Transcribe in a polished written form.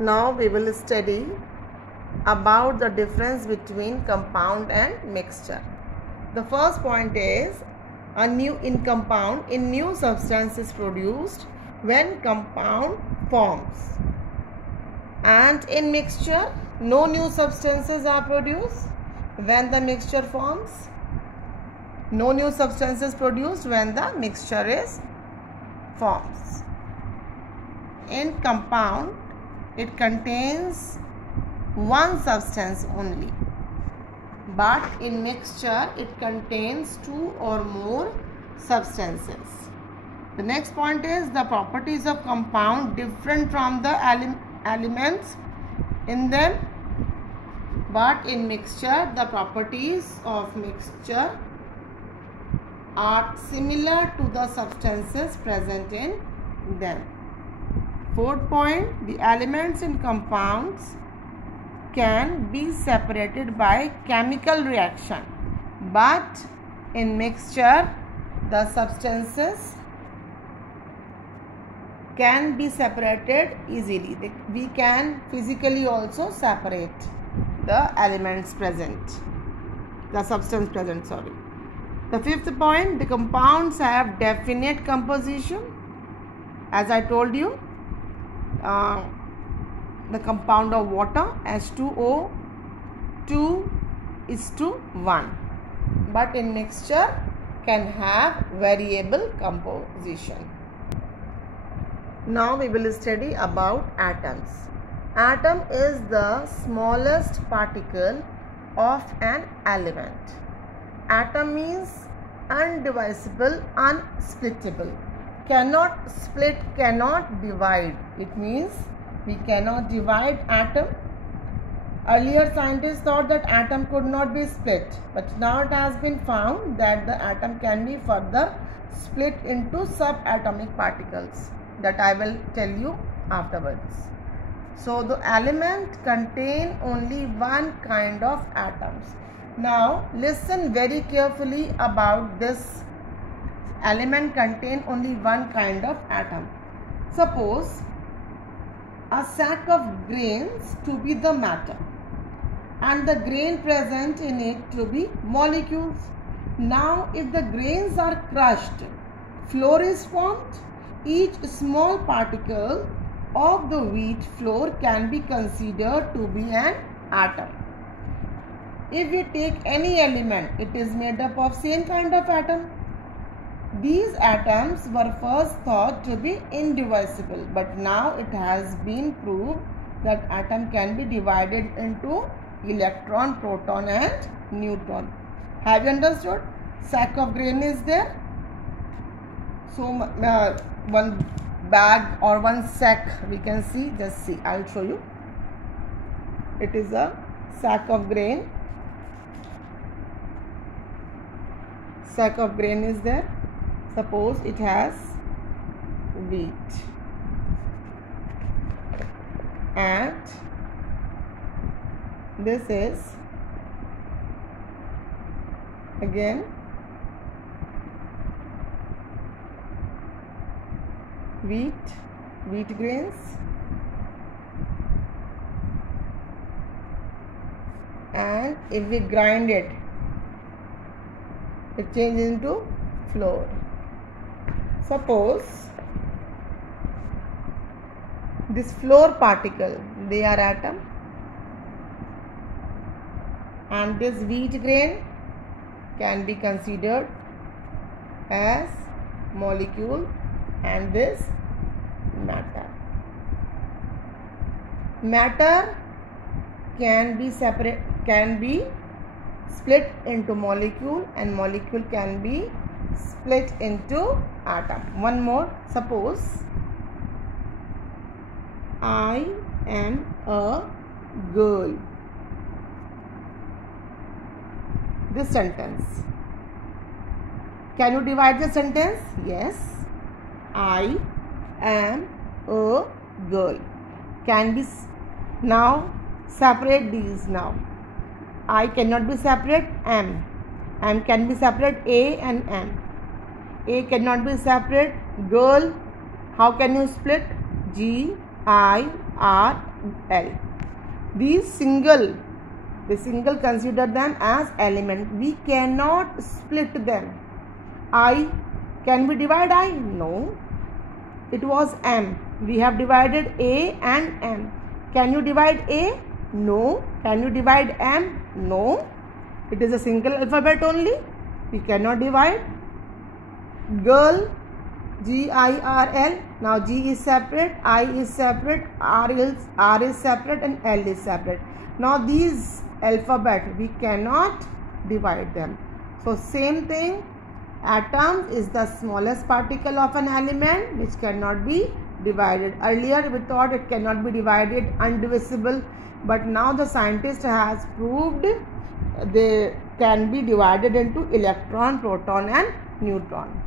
Now we will study about the difference between compound and mixture. The first point is new substance is produced when compound forms, and in mixture no new substances are produced when the mixture forms. No new substances produced when the mixture is forms. In compound, it contains one substance only, but in mixture it contains two or more substances. The next point is the properties of compound different from the elements in them, but in mixture the properties of mixture are similar to the substances present in them. Fourth point, the elements in compounds can be separated by chemical reaction, but in mixture the substances can be separated easily. We can physically also separate the elements present, the substance present, sorry. The fifth point, the compounds have definite composition. As I told you, the compound of water H2O 2:1, but in mixture can have variable composition. Now we will study about atoms. Atom is the smallest particle of an element. Atom means undivisible, unsplittable. Cannot split, cannot divide. It means we cannot divide atom. Earlier scientists thought that atom could not be split, but now it has been found that the atom can be further split into subatomic particles, that I will tell you afterwards. So the element contain only one kind of atoms. Now listen very carefully about this. Element contain only one kind of atom. Suppose a sack of grains to be the matter and the grain present in it to be molecules. Now if the grains are crushed, flour is formed. Each small particle of the wheat flour can be considered to be an atom. If we take any element, it is made up of same kind of atom. These atoms were first thought to be indivisible, but now it has been proved that atom can be divided into electron, proton and neutron. Have you understood? Sack of grain is there. So one bag or one sack we can see. Just see, I will show you. It is a sack of grain. Sack of grain is there. Suppose it has wheat and this is again wheat grains, and if we grind it, it changes into flour. Suppose this flour particle, they are atom, and this wheat grain can be considered as molecule, and this matter. Matter can be split into molecule, and molecule can be split into atom. One more. Suppose I am a girl. This sentence, can you divide the sentence? Yes. I am a girl can be. Now separate these. Now I cannot be separate. M can be separate. A and M. A cannot be separate. Girl, how can you split? G I R L. These single consider them as element. We cannot split them. I, can we divide I? No. It was M. We have divided A and M. Can you divide A? No. Can you divide M? No. It is a single alphabet only. We cannot divide. Girl, Girl. Now G is separate, I is separate, R is separate, and L is separate. Now these alphabet we cannot divide them. So same thing, atom is the smallest particle of an element which cannot be divided. Earlier we thought it cannot be divided, indivisible, but now the scientist has proved they can be divided into electron, proton and neutron.